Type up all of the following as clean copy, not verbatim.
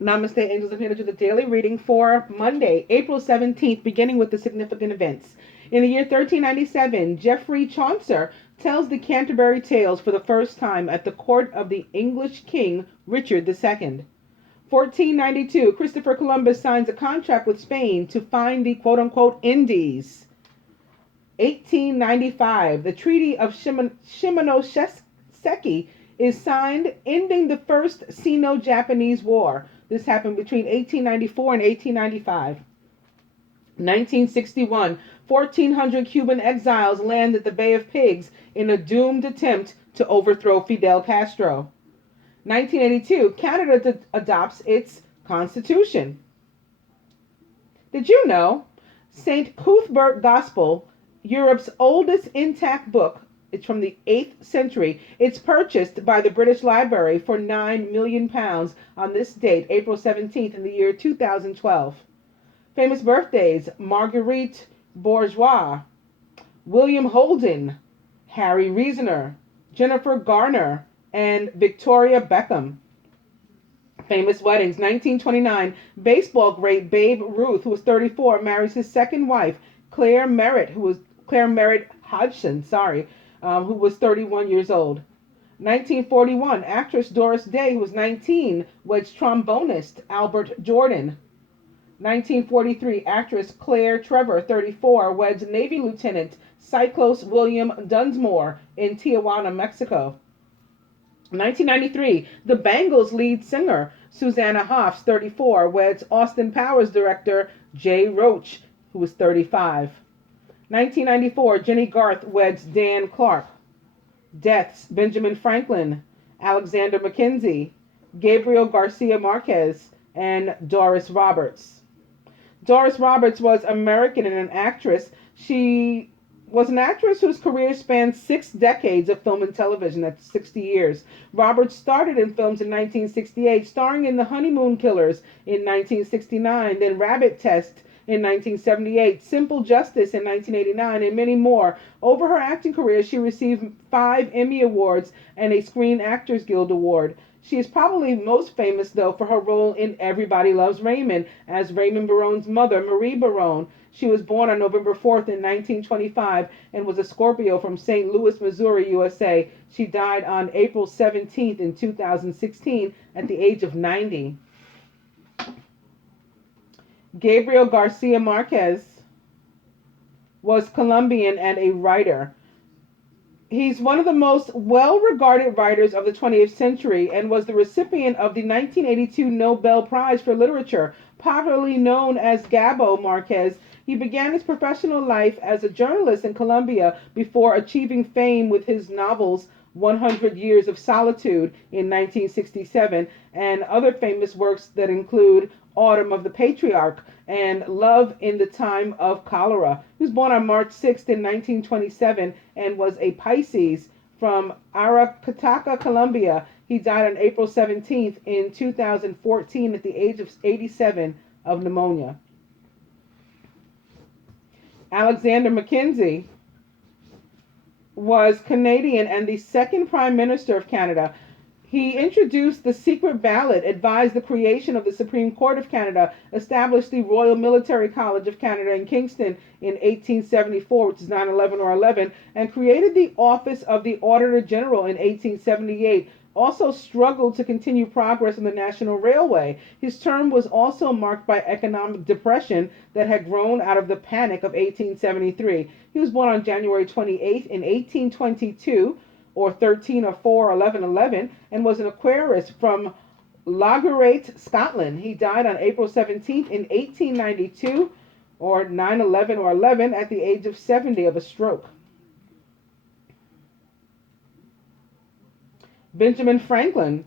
Namaste, angels. I'm here to do the daily reading for Monday, April 17th, beginning with the significant events. In the year 1397, Geoffrey Chaucer tells the Canterbury Tales for the first time at the court of the English king Richard II. 1492, Christopher Columbus signs a contract with Spain to find the quote-unquote Indies. 1895, the Treaty of Shimonoseki is signed, ending the First Sino-Japanese War. This happened between 1894 and 1895. 1961, 1,400 Cuban exiles land at the Bay of Pigs in a doomed attempt to overthrow Fidel Castro. 1982, Canada adopts its constitution. Did you know St. Cuthbert Gospel, Europe's oldest intact book, it's from the 8th century. It's purchased by the British Library for £9 million on this date, April 17th, in the year 2012. Famous birthdays: Marguerite Bourgeois, William Holden, Harry Reasoner, Jennifer Garner, and Victoria Beckham. Famous weddings: 1929, baseball great Babe Ruth, who was 34, marries his second wife, Claire Merritt Hodgson, who was 31 years old. 1941, actress Doris Day, who was 19, weds trombonist Albert Jordan. 1943, actress Claire Trevor, 34, weds Navy Lieutenant Cyclos William Dunsmore in Tijuana, Mexico. 1993, the Bangles lead singer Susanna Hoffs, 34, weds Austin Powers director Jay Roach, who was 35. 1994, Jenny Garth weds Dan Clark. Deaths: Benjamin Franklin, Alexander Mackenzie, Gabriel Garcia Marquez, and Doris Roberts. Doris Roberts was American and an actress. She was an actress whose career spanned 6 decades of film and television. That's 60 years. Roberts started in films in 1968, starring in The Honeymoon Killers in 1969, then Rabbit Test in 1978, Simple Justice in 1989, and many more. Over her acting career, she received 5 Emmy Awards and a Screen Actors Guild Award. She is probably most famous, though, for her role in Everybody Loves Raymond as Raymond Barone's mother, Marie Barone. She was born on November 4th in 1925 and was a Scorpio from St. Louis, Missouri, USA. She died on April 17th in 2016 at the age of 90. Gabriel Garcia Marquez was Colombian and a writer. He's one of the most well-regarded writers of the 20th century and was the recipient of the 1982 Nobel Prize for Literature, popularly known as Gabo Marquez. He began his professional life as a journalist in Colombia before achieving fame with his novels 100 Years of Solitude in 1967 and other famous works that include Autumn of the Patriarch and Love in the Time of Cholera. He was born on March 6th in 1927 and was a Pisces from Aracataca, Colombia. He died on April 17th in 2014 at the age of 87 of pneumonia. Alexander Mackenzie was Canadian and the second Prime Minister of Canada. He introduced the secret ballot, advised the creation of the Supreme Court of Canada, established the Royal Military College of Canada in Kingston in 1874, which is 9/11 or 11, and created the office of the Auditor General in 1878. Also struggled to continue progress on the National Railway. His term was also marked by economic depression that had grown out of the Panic of 1873. He was born on January 28th in 1822, or 13 or 4 or 11/11, and was an Aquarist from Laugharate, Scotland. He died on April 17th in 1892, or 9/11 or 11, at the age of 70 of a stroke. Benjamin Franklin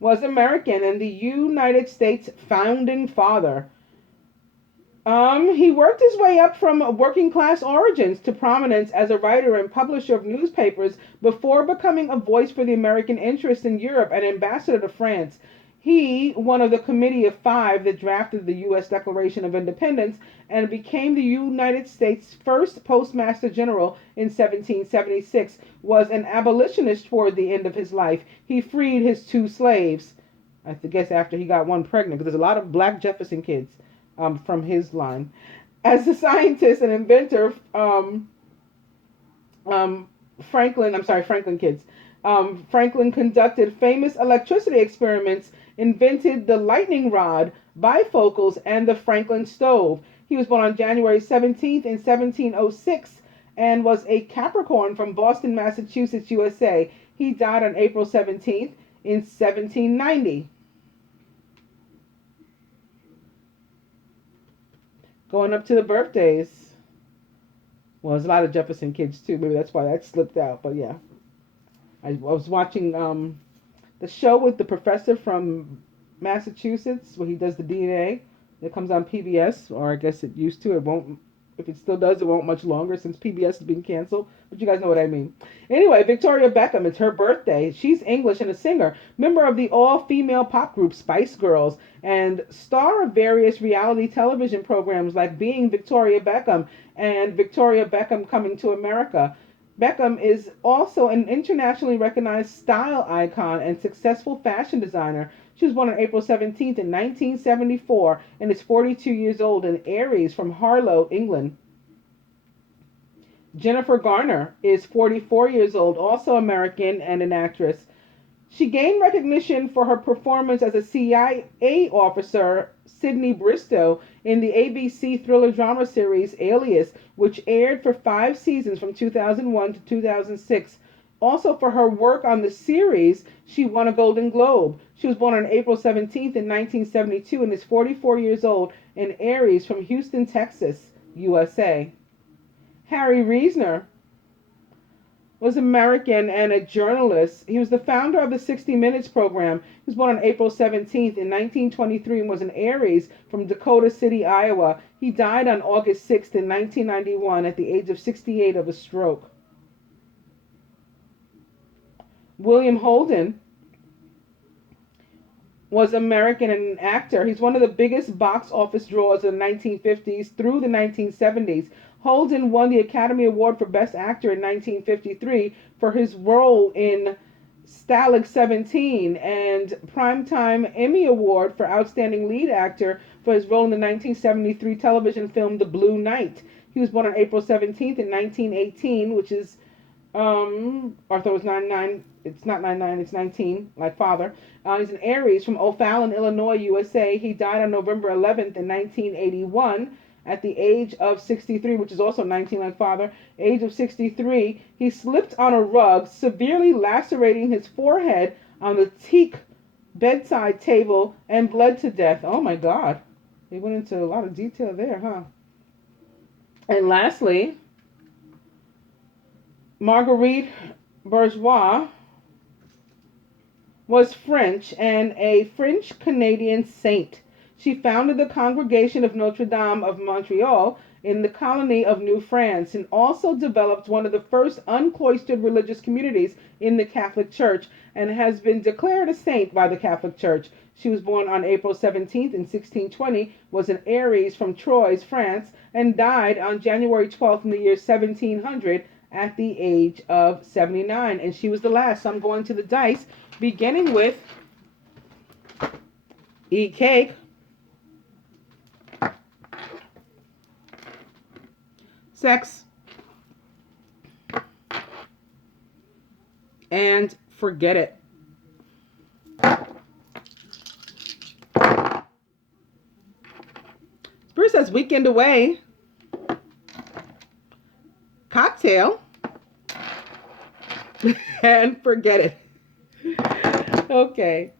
was American and the United States founding father. He worked his way up from working class origins to prominence as a writer and publisher of newspapers before becoming a voice for the American interest in Europe and ambassador to France. He, one of the Committee of Five that drafted the U.S. Declaration of Independence, and became the United States' first Postmaster General in 1776, was an abolitionist toward the end of his life. He freed his 2 slaves. I guess after he got one pregnant, because there's a lot of black Jefferson kids from his line. As a scientist and inventor, Franklin kids. Franklin conducted famous electricity experiments, invented the lightning rod, bifocals, and the Franklin stove. He was born on January 17th in 1706 and was a Capricorn from Boston, Massachusetts, USA. He died on April 17th in 1790. Going up to the birthdays. Well, there's a lot of Jefferson kids too. Maybe that's why that slipped out. But yeah, I was watching the show with the professor from Massachusetts where he does the DNA. It comes on PBS, or I guess it used to. It won't. If it still does, it won't much longer since PBS has been canceled. But you guys know what I mean. Anyway, Victoria Beckham, it's her birthday. She's English and a singer, member of the all-female pop group Spice Girls, and star of various reality television programs like Being Victoria Beckham and Victoria Beckham Coming to America. Beckham is also an internationally recognized style icon and successful fashion designer. She was born on April 17th in 1974 and is 42 years old, in Aries from Harlow, England. Jennifer Garner is 44 years old, also American and an actress. She gained recognition for her performance as a CIA officer, Sidney Bristow, in the ABC thriller drama series Alias, which aired for 5 seasons from 2001 to 2006. Also, for her work on the series, she won a Golden Globe. She was born on April 17th in 1972 and is 44 years old, in Aries from Houston, Texas, USA. Harry Reasoner was American and a journalist. He was the founder of the 60 Minutes program. He was born on April 17th in 1923 and was an Aries from Dakota City, Iowa. He died on August 6th in 1991 at the age of 68 of a stroke. William Holden was American and an actor. He's one of the biggest box office draws of the 1950s through the 1970s. Holden won the Academy Award for Best Actor in 1953 for his role in Stalag 17 and Primetime Emmy Award for Outstanding Lead Actor for his role in the 1973 television film The Blue Knight. He was born on April 17th in 1918, which is Arthur was 99. It's not 99, it's 19, like father. He's an Aries from O'Fallon, Illinois, USA. He died on November 11th in 1981 at the age of 63, which is also 19, like father. Age of 63, he slipped on a rug, severely lacerating his forehead on the teak bedside table and bled to death. Oh my God. He went into a lot of detail there, huh? And lastly, Marguerite Bourgeois was French and a French-Canadian saint. She founded the Congregation of Notre Dame of Montreal in the colony of New France and also developed one of the first uncloistered religious communities in the Catholic Church and has been declared a saint by the Catholic Church. She was born on April 17th in 1620, was an Aries from Troyes, France, and died on January 12th in the year 1700 at the age of 79. And she was the last. So I'm going to the dice, beginning with eat cake, sex, and forget it. Spirit says weekend away, cocktail, and forget it. Okay.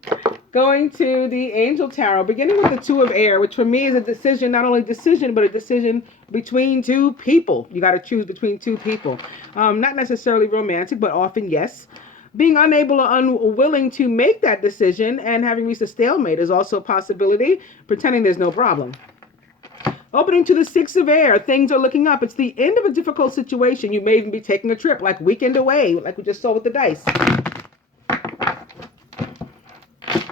Going to the Angel Tarot, beginning with the Two of Air, which for me is a decision, not only decision, but a decision between two people. You got to choose between two people. Not necessarily romantic, but often yes. Being unable or unwilling to make that decision and having reached a stalemate is also a possibility, pretending there's no problem. Opening to the Six of Air, things are looking up. It's the end of a difficult situation. You may even be taking a trip, like weekend away, like we just saw with the dice.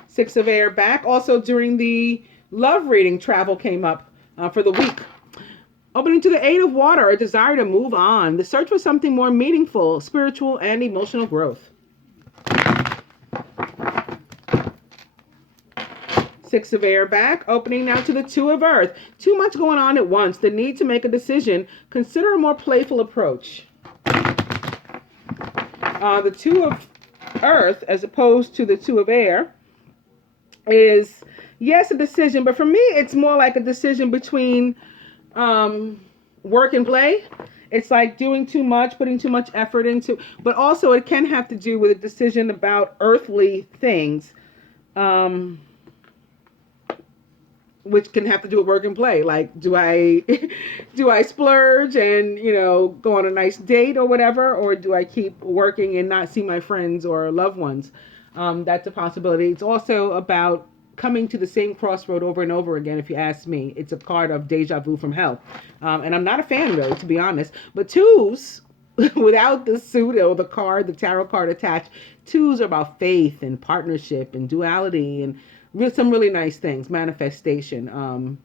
Six of Air back. Also during the love reading, travel came up for the week. Opening to the Eight of Water, a desire to move on. The search for something more meaningful, spiritual, and emotional growth. Six of Air back. Opening now to the Two of Earth. Too much going on at once. The need to make a decision. Consider a more playful approach. The Two of Earth, as opposed to the Two of Air, is, yes, a decision. But for me, it's more like a decision between work and play. It's like doing too much, putting too much effort into, but also it can have to do with a decision about earthly things, which can have to do with work and play. Like, do I splurge and, go on a nice date or whatever, or do I keep working and not see my friends or loved ones? That's a possibility. It's also about coming to the same crossroad over and over again. If you ask me, it's a card of deja vu from hell. And I'm not a fan, really, to be honest. But twos, without the suit or the card, the tarot card attached, twos are about faith and partnership and duality and some really nice things, manifestation.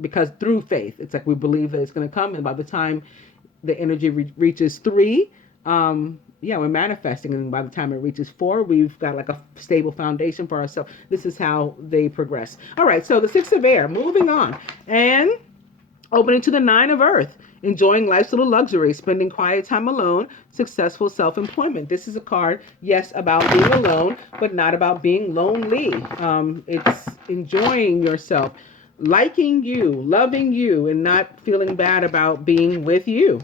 Because through faith, it's like we believe that it's going to come. And by the time the energy reaches 3, we're manifesting, and by the time it reaches 4, we've got like a stable foundation for ourselves. This is how they progress. All right, so the Six of Air, moving on, and opening to the Nine of Earth, enjoying life's little luxuries, spending quiet time alone, successful self-employment. This is a card, yes, about being alone, but not about being lonely. It's enjoying yourself, liking you, loving you, and not feeling bad about being with you.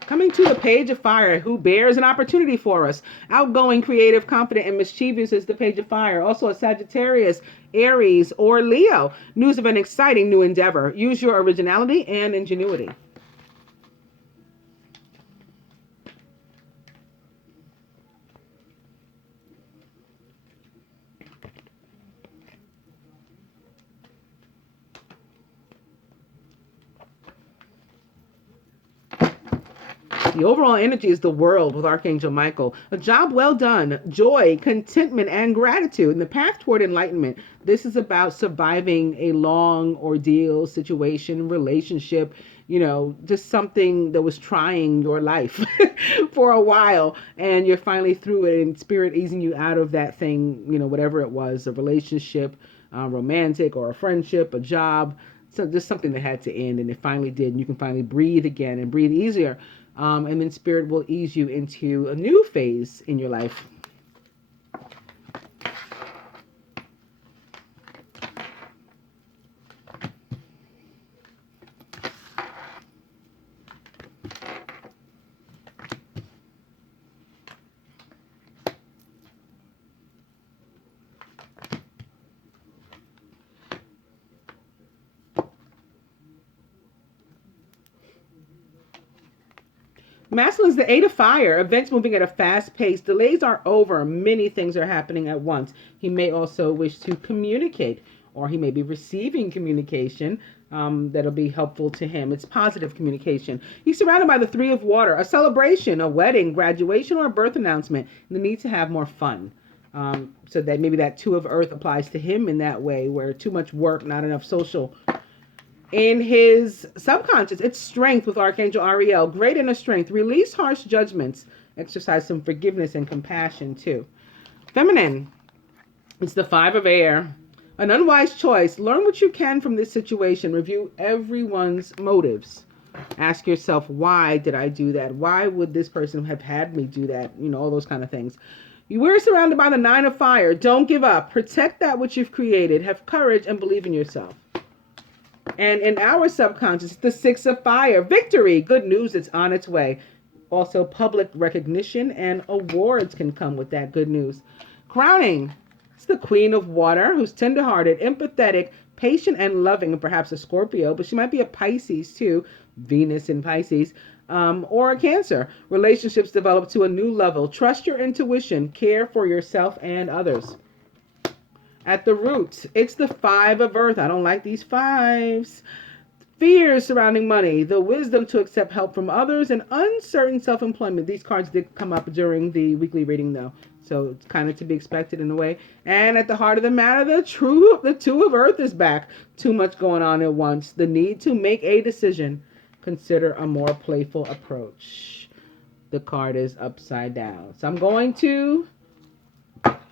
Coming to the Page of Fire, who bears an opportunity for us. Outgoing, creative, confident, and mischievous is the Page of Fire. Also a Sagittarius, Aries, or Leo. News of an exciting new endeavor. Use your originality and ingenuity. The overall energy is the World with Archangel Michael. A job well done, joy, contentment, and gratitude, and the path toward enlightenment. This is about surviving a long ordeal, situation, relationship, just something that was trying your life for a while, and you're finally through it, and spirit easing you out of that thing, whatever it was, a relationship, romantic, or a friendship, a job, so just something that had to end, and it finally did, and you can finally breathe again and breathe easier. And then spirit will ease you into a new phase in your life. Masculine is the Eight of Fire. Events moving at a fast pace. Delays are over. Many things are happening at once. He may also wish to communicate, or he may be receiving communication that'll be helpful to him. It's positive communication. He's surrounded by the Three of Water. A celebration, a wedding, graduation, or a birth announcement. The need to have more fun. So that maybe that Two of Earth applies to him in that way, where too much work, not enough social. In his subconscious, it's strength with Archangel Ariel. Great inner strength. Release harsh judgments. Exercise some forgiveness and compassion too. Feminine. It's the Five of Air. An unwise choice. Learn what you can from this situation. Review everyone's motives. Ask yourself, why did I do that? Why would this person have had me do that? All those kind of things. You were surrounded by the Nine of Fire. Don't give up. Protect that which you've created. Have courage and believe in yourself. And in our subconscious, the Six of Fire. Victory. Good news. It's on its way. Also, public recognition and awards can come with that good news. Crowning. It's the Queen of Water, who's tenderhearted, empathetic, patient, and loving, and perhaps a Scorpio, but she might be a Pisces too. Venus in Pisces. Or a Cancer. Relationships develop to a new level. Trust your intuition. Care for yourself and others. At the root, it's the Five of Earth. I don't like these fives. Fears surrounding money, the wisdom to accept help from others, and uncertain self-employment. These cards did come up during the weekly reading, though, so it's kind of to be expected in a way. And at the heart of the matter, the Two of Earth is back. Too much going on at once. The need to make a decision. Consider a more playful approach. The card is upside down. So I'm going to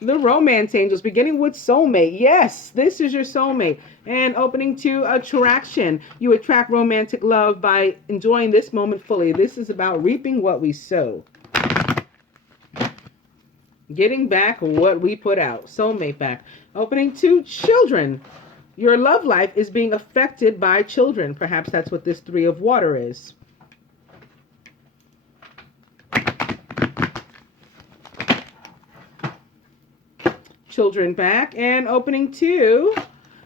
The romance angels, beginning with soulmate. Yes, this is your soulmate. And opening to attraction. You attract romantic love by enjoying this moment fully. This is about reaping what we sow. Getting back what we put out. Soulmate back. Opening to children. Your love life is being affected by children. Perhaps that's what this Three of Water is. Children back. And opening to,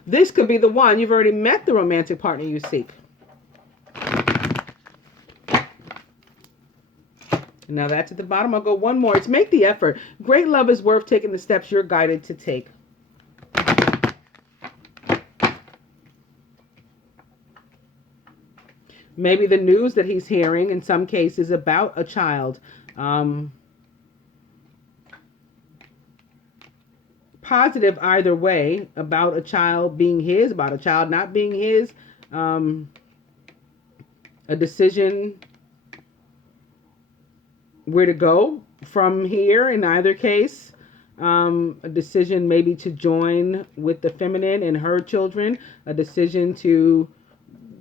this could be the one. You've already met the romantic partner you seek. Now that's at the bottom. I'll go one more. It's make the effort. Great love is worth taking the steps you're guided to take. Maybe the news that he's hearing in some cases about a child. Positive either way, about a child being his, about a child not being his. A decision where to go from here in either case. A decision maybe to join with the feminine and her children. A decision to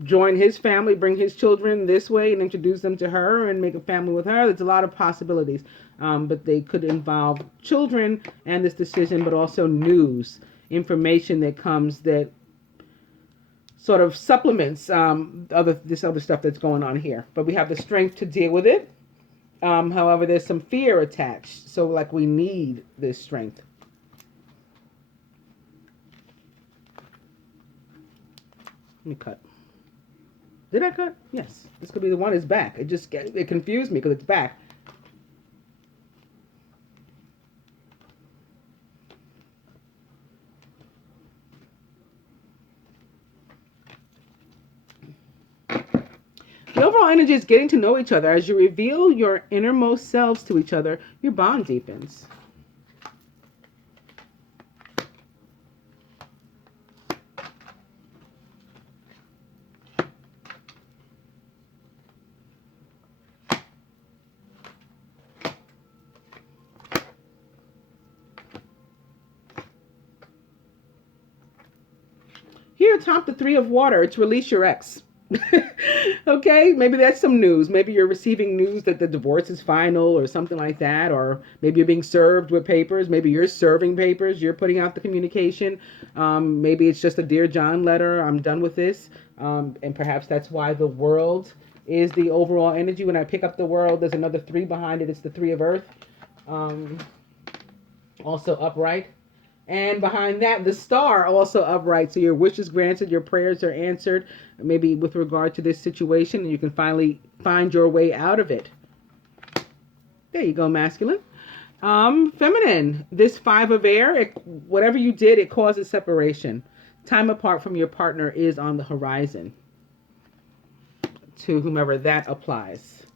join his family, bring his children this way and introduce them to her and make a family with her. There's a lot of possibilities, but they could involve children and this decision, but also news, information that comes that sort of supplements this other stuff that's going on here. But we have the strength to deal with it. However, there's some fear attached, so like we need this strength. Let me cut. Did I cut? Yes. This could be the one. It's back. It confused me because it's back. The overall energy is getting to know each other. As you reveal your innermost selves to each other, your bond deepens. Here atop the Three of Water, it's release your ex. Okay, maybe that's some news. Maybe you're receiving news that the divorce is final or something like that, or maybe you're being served with papers. Maybe you're serving papers. You're putting out the communication. Maybe it's just a Dear John letter. I'm done with this. And perhaps that's why the world is the overall energy. When I pick up the world, there's another three behind it. It's the Three of Earth. Also upright. And behind that, the star also upright. So your wishes granted, your prayers are answered, maybe with regard to this situation, and you can finally find your way out of it. There you go, masculine. Feminine, this Five of Air, whatever you did, it causes separation. Time apart from your partner is on the horizon. To whomever that applies.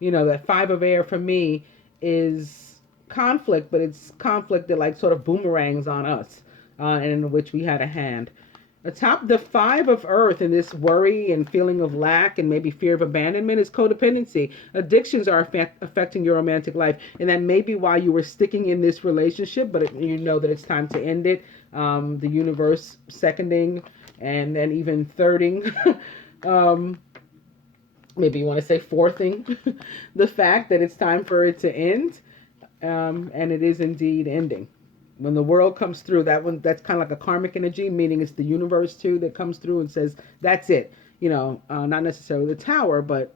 You know, that Five of Air for me is conflict, but it's conflict that like sort of boomerangs on us, and in which we had a hand. Atop the Five of Earth in this worry and feeling of lack and maybe fear of abandonment is codependency. Addictions are affecting your romantic life, and that may be why you were sticking in this relationship, but you know that it's time to end it. The universe seconding and then even thirding. Maybe you want to say fourthing the fact that it's time for it to end, and it is indeed ending. When the world comes through, that's kind of like a karmic energy, meaning it's the universe too that comes through and says that's it. You know, not necessarily the tower, but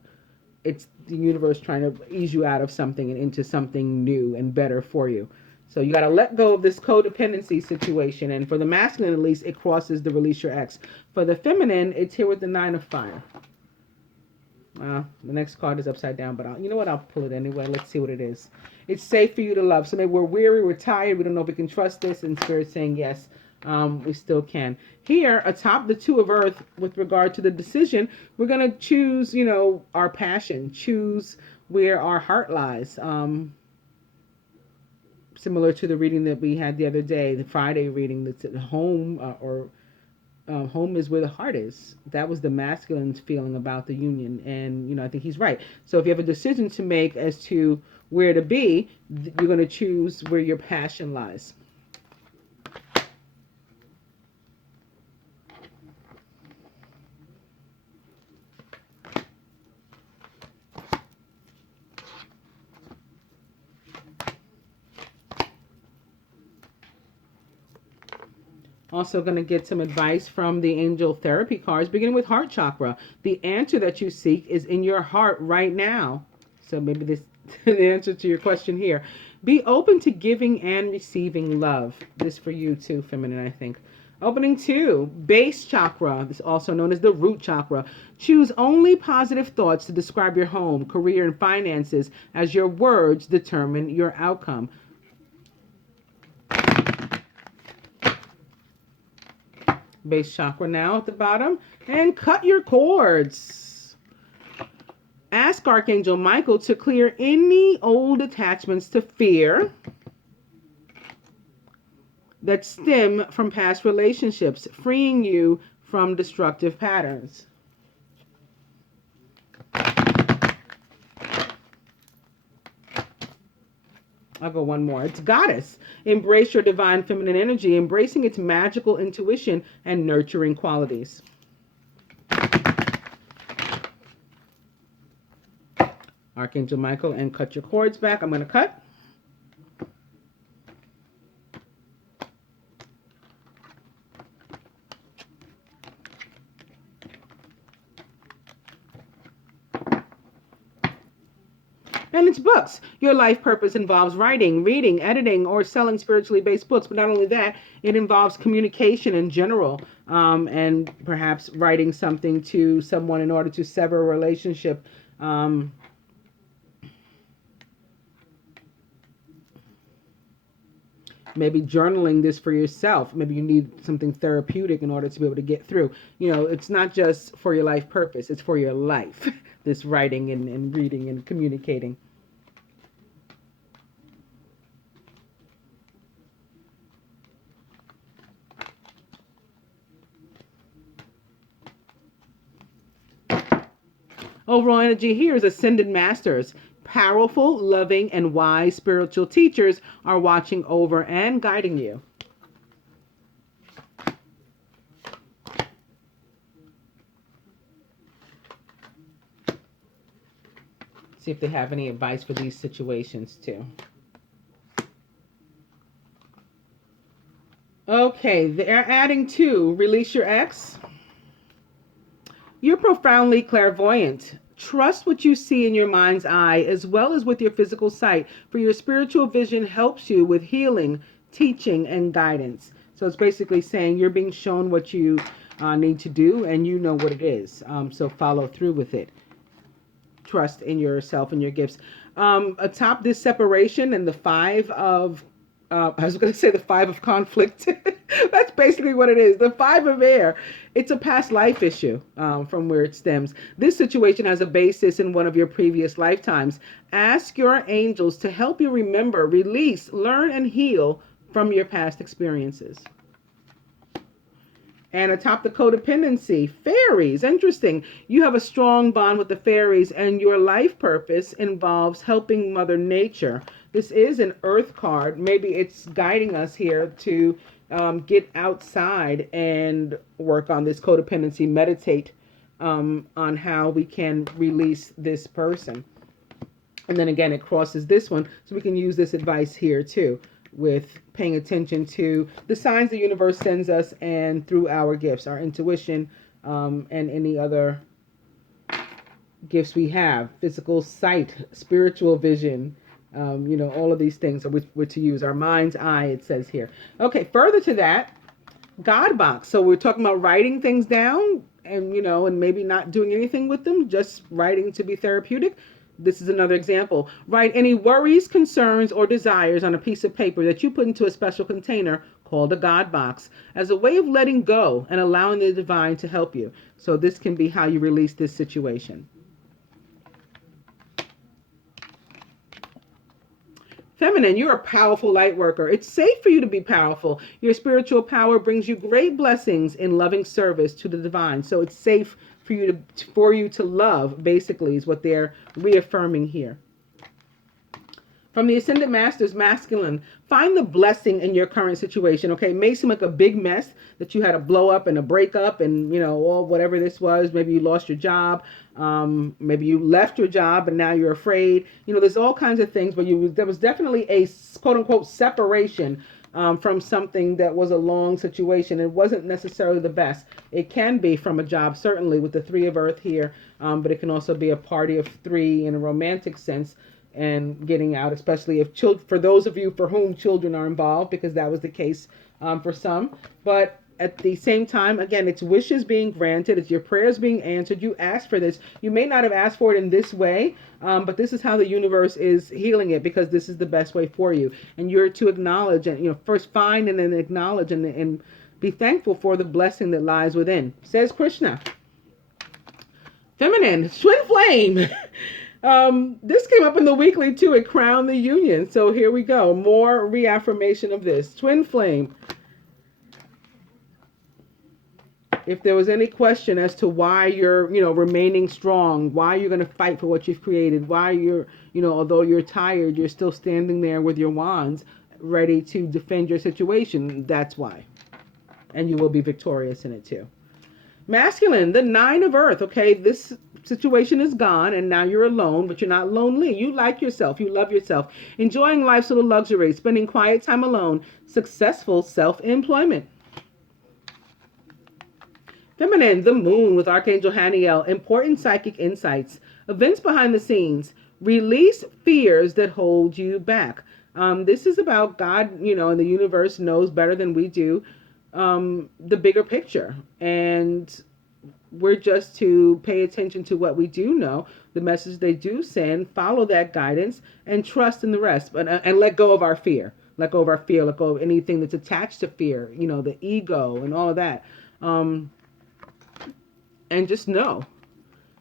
it's the universe trying to ease you out of something and into something new and better for you. So you got to let go of this codependency situation. And for the masculine, at least, it crosses the release your ex. For the feminine, it's here with the Nine of Fire. The next card is upside down, but you know what? I'll pull it anyway. Let's see what it is. It's safe for you to love. So maybe we're weary, we're tired, we don't know if we can trust this, and Spirit's saying yes, we still can. Here, atop the Two of Earth, with regard to the decision, we're going to choose, you know, our passion, choose where our heart lies. Similar to the reading that we had the other day, the Friday reading that's at home, or home is where the heart is. That was the masculine feeling about the union. And, I think he's right. So if you have a decision to make as to where to be, you're going to choose where your passion lies. Also going to get some advice from the angel therapy cards, beginning with heart chakra. The answer that you seek is in your heart right now. So maybe this the answer to your question here. Be open to giving and receiving love. This for you too, feminine, I think. Opening 2, base chakra, this is also known as the root chakra. Choose only positive thoughts to describe your home, career, and finances, as your words determine your outcome. Base chakra now at the bottom. And cut your cords. Ask Archangel Michael to clear any old attachments to fear that stem from past relationships, freeing you from destructive patterns. I'll go one more. It's goddess. Embrace your divine feminine energy, embracing its magical intuition and nurturing qualities. Archangel Michael, and cut your cords back. I'm going to cut. And it's books. Your life purpose involves writing, reading, editing, or selling spiritually based books. But not only that, it involves communication in general, and perhaps writing something to someone in order to sever a relationship. Maybe journaling this for yourself. Maybe you need something therapeutic in order to be able to get through. It's not just for your life purpose. It's for your life, this writing and reading and communicating. Overall energy here is ascended masters. Powerful, loving, and wise spiritual teachers are watching over and guiding you. See if they have any advice for these situations too. Okay, they're adding 2. Release your ex. You're profoundly clairvoyant. Trust what you see in your mind's eye as well as with your physical sight, for your spiritual vision helps you with healing, teaching, and guidance. So it's basically saying you're being shown what you need to do, and you know what it is. So follow through with it. Trust in yourself and your gifts. Atop this separation and the 5 of I was going to say the 5 of conflict. That's basically what it is. The 5 of air. It's a past life issue from where it stems. This situation has a basis in one of your previous lifetimes. Ask your angels to help you remember, release, learn, and heal from your past experiences. And atop the codependency, fairies. Interesting. You have a strong bond with the fairies, and your life purpose involves helping Mother Nature. This is an earth card. Maybe it's guiding us here to get outside and work on this codependency, meditate on how we can release this person. And then again, it crosses this one, so we can use this advice here too, with paying attention to the signs the universe sends us and through our gifts, our intuition, and any other gifts we have, physical sight, spiritual vision, all of these things are we're to use. Our mind's eye, it says here. Okay, further to that, God box. So we're talking about writing things down and, and maybe not doing anything with them, just writing to be therapeutic. This is another example. Write any worries, concerns, or desires on a piece of paper that you put into a special container called a God box as a way of letting go and allowing the divine to help you. So this can be how you release this situation. Feminine, you're a powerful light worker. It's safe for you to be powerful. Your spiritual power brings you great blessings in loving service to the divine. So it's safe for you to love, basically, is what they're reaffirming here. From the Ascended Masters, masculine, find the blessing in your current situation. Okay, it may seem like a big mess that you had a blow up and a breakup and, all whatever this was. Maybe you lost your job. Maybe you left your job and now you're afraid. There's all kinds of things, but there was definitely a quote unquote separation from something that was a long situation. It wasn't necessarily the best. It can be from a job, certainly with the Three of Earth here, but it can also be a party of three in a romantic sense. And getting out, especially for those of you for whom children are involved, because that was the case for some. But at the same time, again, it's wishes being granted. It's your prayers being answered. You asked for this. You may not have asked for it in this way, but this is how the universe is healing it, because this is the best way for you. And you're to acknowledge and, first find and then acknowledge and be thankful for the blessing that lies within. Says Krishna. Feminine, twin flame. This came up in the weekly too. It crowned the union. So here we go. More reaffirmation of this. Twin flame. If there was any question as to why you're, remaining strong, why you're going to fight for what you've created, why you're, although you're tired, you're still standing there with your wands ready to defend your situation. That's why. And you will be victorious in it too. Masculine, the Nine of Earth. Okay, this situation is gone and now you're alone, but you're not lonely. You like yourself. You love yourself. Enjoying life's little luxuries, spending quiet time alone, successful self-employment. Feminine, the Moon with Archangel Haniel. Important psychic insights. Events behind the scenes. Release fears that hold you back. This is about God, and the universe knows better than we do the bigger picture. And we're just to pay attention to what we do know, the message they do send, follow that guidance, and trust in the rest. And let go of our fear. Let go of our fear. Let go of anything that's attached to fear, the ego and all of that. And just know,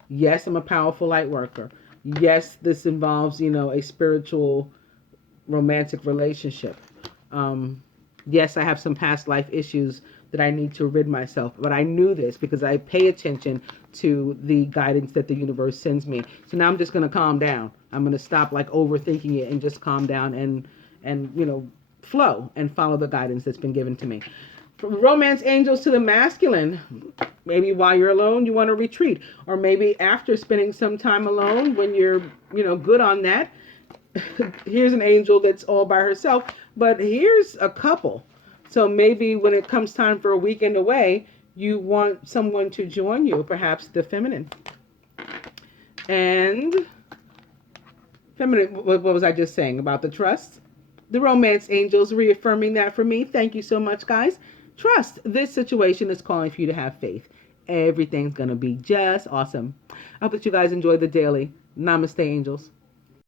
yes, I'm a powerful light worker. Yes, this involves, a spiritual romantic relationship. Yes, I have some past life issues that I need to rid myself. But I knew this because I pay attention to the guidance that the universe sends me. So now I'm just going to calm down. I'm going to stop overthinking it and just calm down and flow and follow the guidance that's been given to me. From romance angels to the masculine, maybe while you're alone, you want to retreat. Or maybe after spending some time alone, when you're, good on that, here's an angel that's all by herself, but here's a couple. So maybe when it comes time for a weekend away, you want someone to join you, perhaps the feminine. And feminine, what was I just saying about the trust? The romance angels reaffirming that for me. Thank you so much, guys. Trust. This situation is calling for you to have faith. Everything's going to be just awesome. I hope that you guys enjoy the daily. Namaste, angels.